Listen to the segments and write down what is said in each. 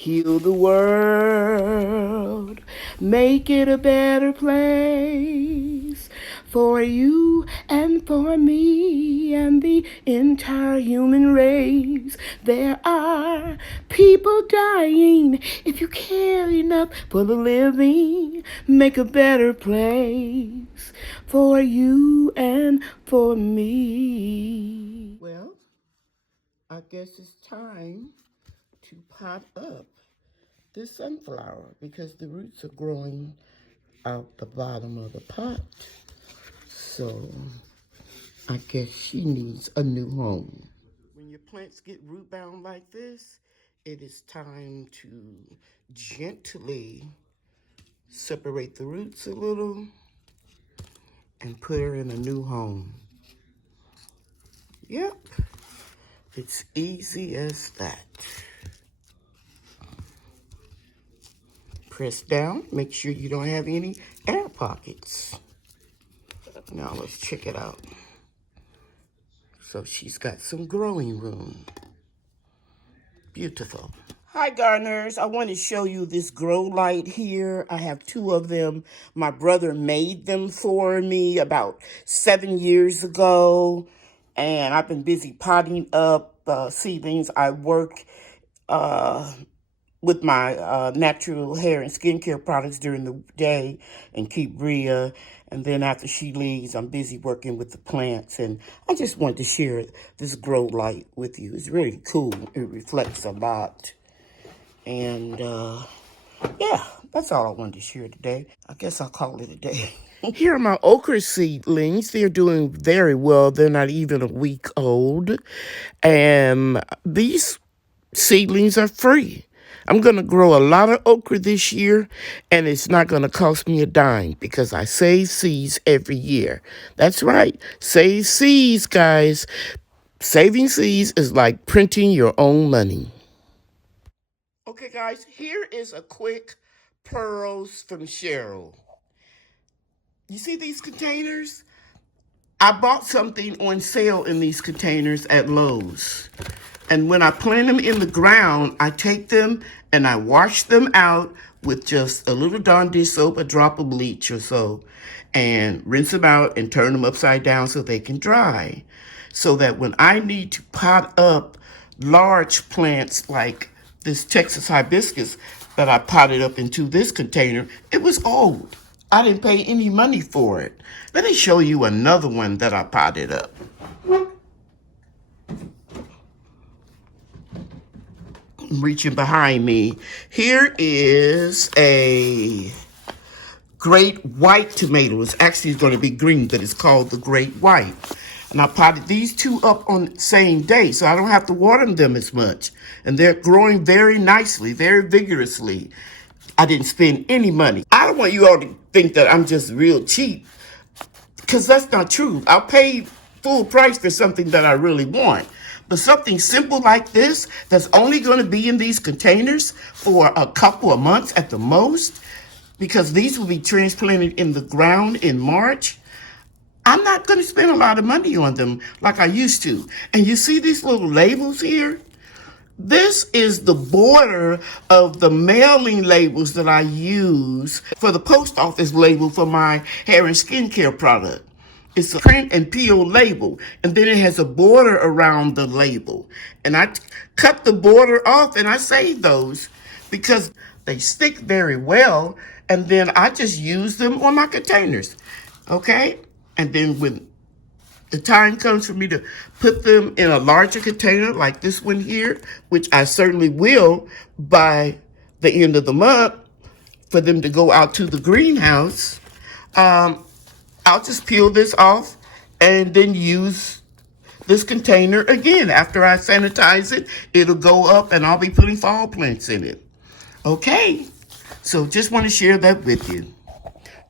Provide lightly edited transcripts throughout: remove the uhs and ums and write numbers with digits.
Heal the world, make it a better place for you and for me and the entire human race. There are people dying. If you care enough for the living, make a better place for you and for me. Well, I guess it's time to pot up this sunflower because the roots are growing out the bottom of the pot. So I guess she needs a new home. When your plants get root bound like this, it is time to gently separate the roots a little and put her in a new home. Yep, it's easy as that. Press down, make sure you don't have any air pockets. Now let's check it out. So she's got some growing room. Beautiful. Hi gardeners, I want to show you this grow light here. I have two of them. My brother made them for me about 7 years ago. And I've been busy potting up seedlings. I work with my natural hair and skincare products during the day and keep Bria. And then after she leaves, I'm busy working with the plants. And I just wanted to share this grow light with you. It's really cool. It reflects a lot. And yeah, that's all I wanted to share today. I guess I'll call it a day. Here are my okra seedlings. They're doing very well. They're not even a week old. And these seedlings are free. I'm going to grow a lot of okra this year, and it's not going to cost me a dime because I save seeds every year. That's right. Save seeds, guys. Saving seeds is like printing your own money. Okay, guys, here is a quick pearls from Cheryl. You see these containers? I bought something on sale in these containers at Lowe's. And when I plant them in the ground, I take them and I wash them out with just a little Dawn dish soap, a drop of bleach or so, and rinse them out and turn them upside down so they can dry. So that when I need to pot up large plants like this Texas hibiscus that I potted up into this container, it was old. I didn't pay any money for it. Let me show you another one that I potted up. Reaching behind me. Here is a great white tomato. It's actually going to be green, but it's called the great white. And I potted these two up on the same day, so I don't have to water them as much. And they're growing very nicely, very vigorously. I didn't spend any money. I don't want you all to think that I'm just real cheap, because that's not true. I'll pay full price for something that I really want. But something simple like this, that's only going to be in these containers for a couple of months at the most, because these will be transplanted in the ground in March, I'm not going to spend a lot of money on them like I used to. And you see these little labels here? This is the border of the mailing labels that I use for the post office label for my hair and skincare product. It's a print and peel label, and then it has a border around the label. And I cut the border off and I save those because they stick very well, and then I just use them on my containers, okay? And then when the time comes for me to put them in a larger container like this one here, which I certainly will by the end of the month, for them to go out to the greenhouse, I'll just peel this off and then use this container again. After I sanitize it, it'll go up and I'll be putting fall plants in it. Okay, so just want to share that with you.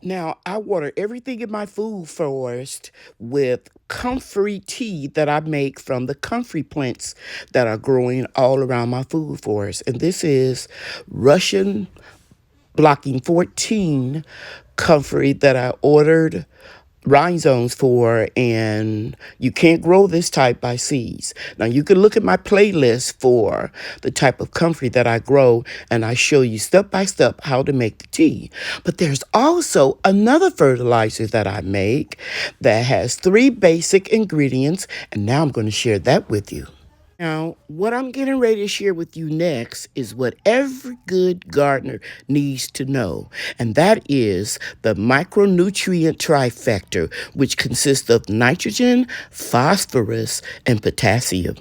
Now, I water everything in my food forest with comfrey tea that I make from the comfrey plants that are growing all around my food forest. And this is Russian blocking 14 comfrey that I ordered rhizomes for, and you can't grow this type by seeds. Now you can look at my playlist for the type of comfrey that I grow, and I show you step by step how to make the tea. But there's also another fertilizer that I make that has 3 basic ingredients, and now I'm going to share that with you. Now, what I'm getting ready to share with you next is what every good gardener needs to know, and that is the Micronutrient Trifecta, which consists of nitrogen, phosphorus, and potassium.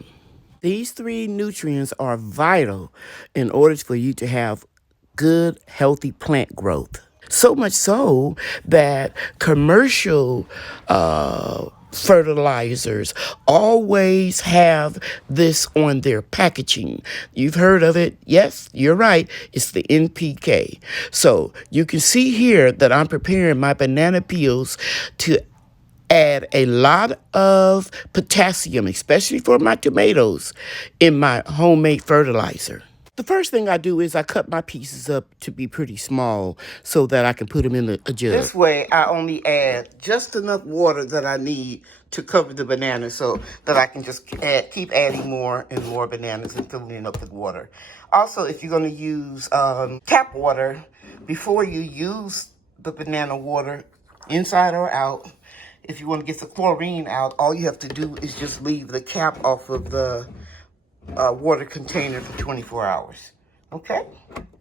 These 3 nutrients are vital in order for you to have good, healthy plant growth. So much so that commercial fertilizers always have this on their packaging. You've heard of it. Yes, you're right. It's the NPK. So you can see here that I'm preparing my banana peels to add a lot of potassium, especially for my tomatoes, in my homemade fertilizer. The first thing I do is I cut my pieces up to be pretty small so that I can put them in a jug. This way, I only add just enough water that I need to cover the banana so that I can just keep adding more and more bananas and filling it up with water. Also, if you're going to use tap water, before you use the banana water, inside or out, if you want to get the chlorine out, all you have to do is just leave the cap off of the water container for 24 hours. Okay?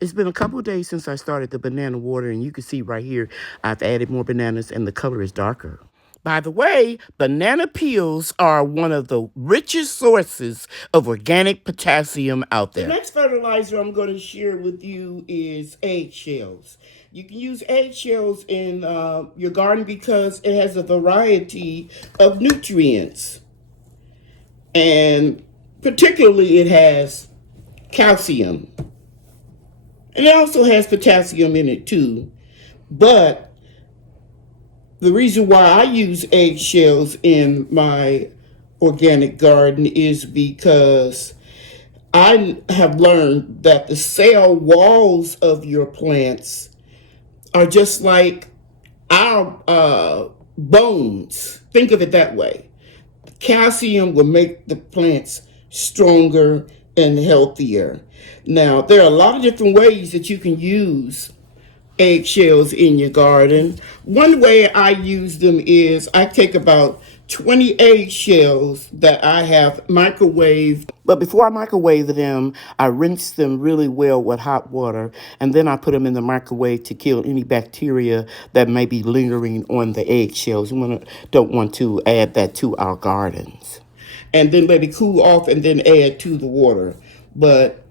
It's been a couple of days since I started the banana water, and you can see right here I've added more bananas and the color is darker. By the way, banana peels are one of the richest sources of organic potassium out there. The next fertilizer I'm going to share with you is eggshells. You can use eggshells in your garden because it has a variety of nutrients. And particularly, it has calcium. And it also has potassium in it too. But the reason why I use eggshells in my organic garden is because I have learned that the cell walls of your plants are just like our bones. Think of it that way. Calcium will make the plants stronger and healthier. Now, there are a lot of different ways that you can use eggshells in your garden. One way I use them is I take about 20 eggshells that I have microwaved. But before I microwave them, I rinse them really well with hot water, and then I put them in the microwave to kill any bacteria that may be lingering on the eggshells. We don't want to add that to our gardens. And then let it cool off and then add to the water. But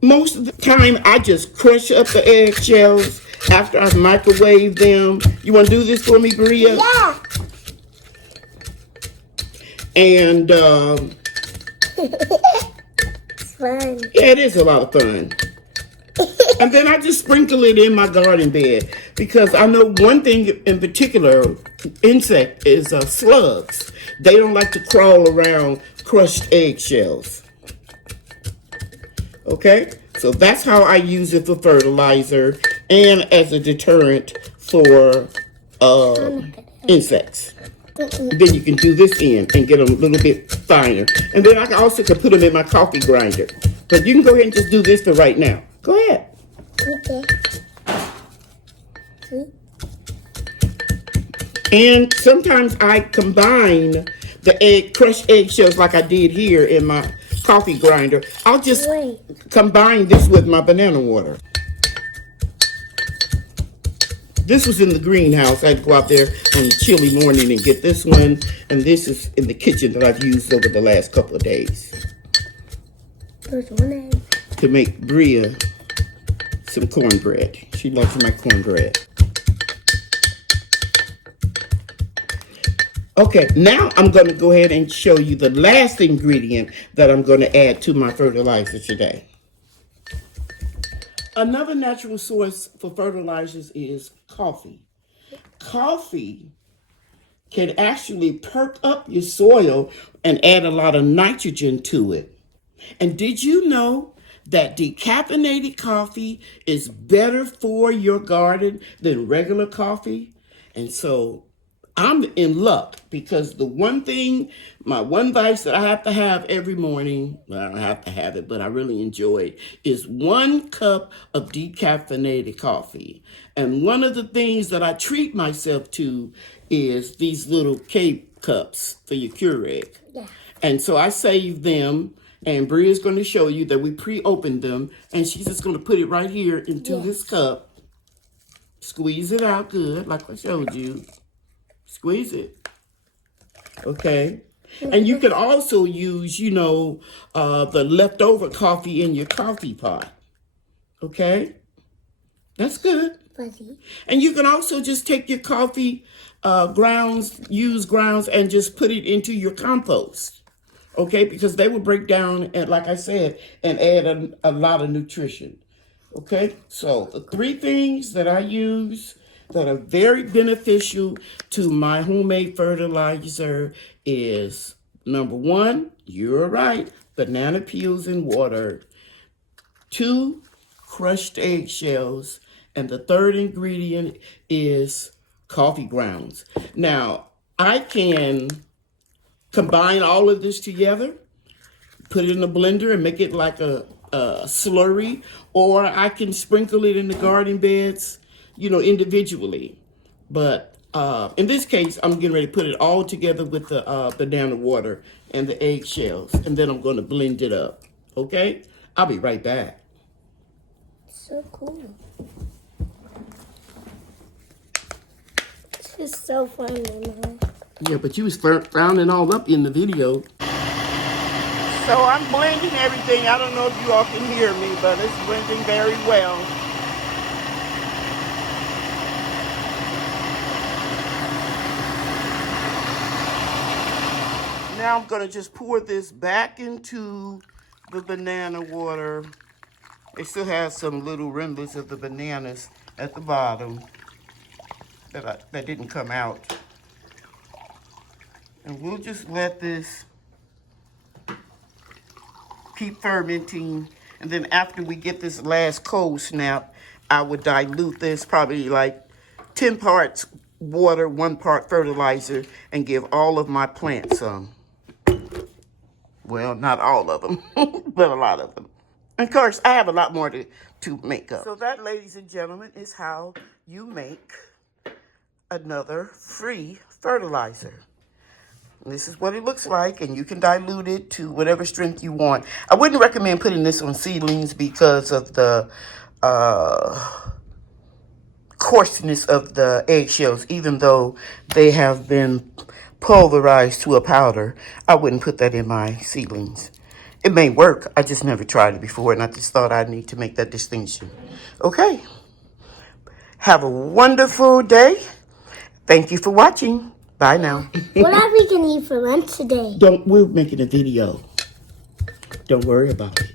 most of the time, I just crush up the eggshells after I've microwaved them. You want to do this for me, Bria? Yeah. And it's fun. Yeah, it is a lot of fun. And then I just sprinkle it in my garden bed because I know one thing in particular, insect is slugs. They don't like to crawl around crushed eggshells. Okay, so that's how I use it for fertilizer and as a deterrent for insects. Then you can do this in and get them a little bit finer. And then I also can put them in my coffee grinder. But you can go ahead and just do this for right now. Go ahead. Okay. And sometimes I combine the crushed eggshells like I did here in my coffee grinder. I'll just combine this with my banana water. This was in the greenhouse. I had to go out there on a chilly morning and get this one. And this is in the kitchen that I've used over the last couple of days. There's one egg. To make Bria some cornbread. She loves my cornbread. Okay, now I'm going to go ahead and show you the last ingredient that I'm going to add to my fertilizer today. Another natural source for fertilizers is coffee. Coffee can actually perk up your soil and add a lot of nitrogen to it. And did you know that decaffeinated coffee is better for your garden than regular coffee? And so I'm in luck because the one thing, my one vice that I have to have every morning, well, I don't have to have it, but I really enjoy it, is 1 cup of decaffeinated coffee. And one of the things that I treat myself to is these little K-cups for your Keurig. Yeah. And so I saved them, and Bria's going to show you that we pre-opened them, and she's just going to put it right here into this cup. Squeeze it out good, like I showed you. Squeeze it. Okay. And you can also use, the leftover coffee in your coffee pot. Okay. That's good. Fuzzy. And you can also just take your coffee used grounds, and just put it into your compost. Okay. Because they will break down, and like I said, and add a lot of nutrition. Okay. So the 3 things that I use that are very beneficial to my homemade fertilizer is, number 1, you're right, banana peels and water. 2, crushed eggshells. And the 3rd ingredient is coffee grounds. Now, I can combine all of this together, put it in a blender and make it like a slurry, or I can sprinkle it in the garden beds, individually. But in this case, I'm getting ready to put it all together with the banana water and the eggshells, and then I'm going to blend it up. Okay? I'll be right back. So cool. This is so funny, Mom. Yeah, but you was frowning all up in the video. So I'm blending everything. I don't know if you all can hear me, but it's blending very well. Now I'm going to just pour this back into the banana water. It still has some little remnants of the bananas at the bottom that didn't come out. And we'll just let this keep fermenting. And then after we get this last cold snap, I would dilute this probably like 10 parts water, 1 part fertilizer, and give all of my plants some. Well, not all of them, but a lot of them. And of course, I have a lot more to make up. So that, ladies and gentlemen, is how you make another free fertilizer. And this is what it looks like, and you can dilute it to whatever strength you want. I wouldn't recommend putting this on seedlings because of the coarseness of the eggshells, even though they have been pulverized to a powder. I wouldn't put that in my seedlings. It may work. I just never tried it before, and I just thought I'd need to make that distinction. Okay. Have a wonderful day. Thank you for watching. Bye now. What are we going to eat for lunch today? We're making a video. Don't worry about it.